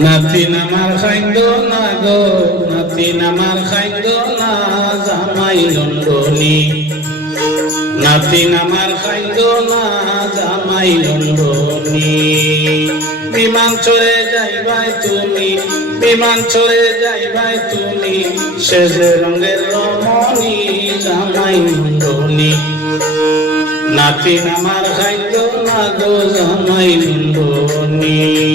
নাতিন আমার খাইন্দ না গো নাতিন আমার খাইন্দ না জামাই লন্ডনি নাতিন আমার খাইন্দ না জামাই লন্ডনি বিমান চড়ে যাইবাই তুমি, বিমান চড়ে যাইবাই তুমি সেজে রঙের রমণী জামাই লন্ডনি নাতিন আমার খাইন্দ না গো, জামাই লন্ডনি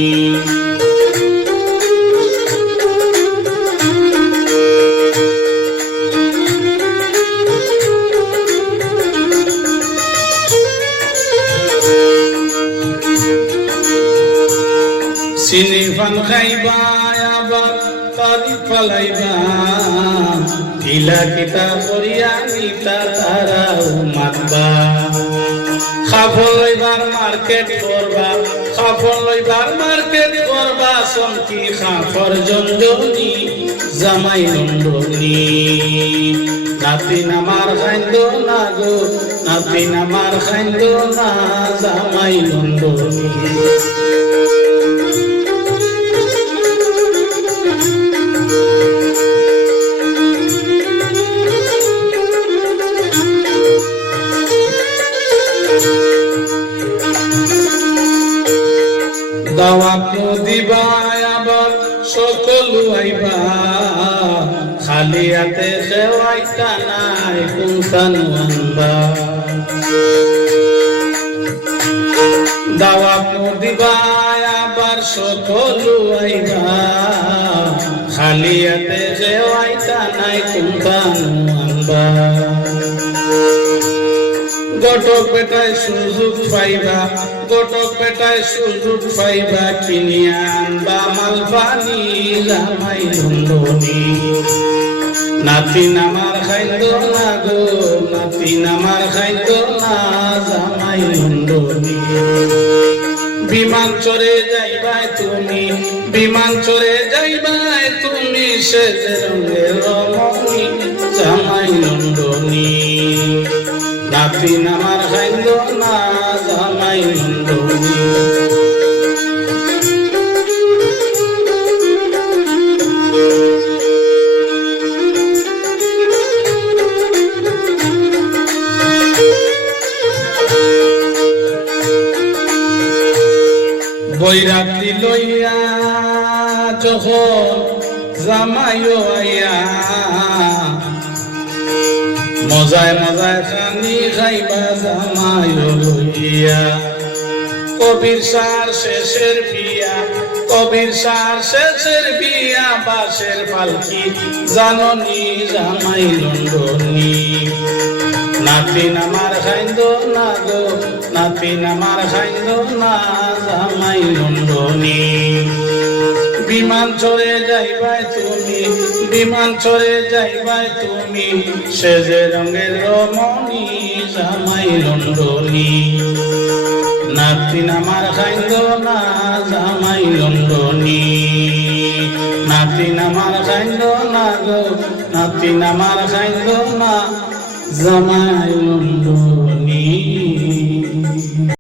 চিনি পান খাইবা আবার পারি পালাইবা কিলা কিতা করিয়া নিতা তারাও মাতবা। খাফল লইবার মার্কেট করবা, খাফল লইবার মার্কেট করবা সমকি খাফর জঞ্জনি জামাই নন্দনী। নাতিন আমার খাইন্দ না গো নাতিন আমার খাইন্দ না, জামাই নন্দনী। দিবা আবার সকল আইবা। খালি হাতে সেওয়াইতা নাই কুন্তান আনবা দাওয়াত দিবা আবার সকল আইবা। খালি হাতে সেওয়াইতা নাই কুন্তান আনবা গটক পেটায় সুযোগ পাইবা। গটক পেটায় সুযোগ পাইবা কিনিয়া আনবা মালবানি জামাই নন্দনী নাতিন আমার খাইন্দ না গো নাতিন আমার খাইন্দ না জামাই নন্দনী বিমান চড়ে যাইবাই তুমি, বিমান চড়ে যাইবাই তুমি, সেজ রঙের রমণী জামাই নন্দনী নাতিন আমার খাইন্দ না জামাই বৈরাত্রি লইয়া যখন জামাইও মজায় মজায় খানি খাইবা জামাইও লইয়া। কবির সার শেষের বিয়া, কবির সার শেষের বিয়া বাসের পালকি জাননি জামাই লন্ডনী নাতিন আমার খাইন্দ না গো নাতিন আমার খাইন্দ না, জামাই লন্ডনী বিমান চড়ে যাইবাই তুমি, বিমান চড়ে যাইবাই তুমি সেজে রঙের রমণী, জামাই লন্ডনী নাতিন আমার খাইন্দ না, জামাই লন্ডনী নাতিন আমার খাইন্দ না গো, নাতিন আমার খাইন্দ না, জামাই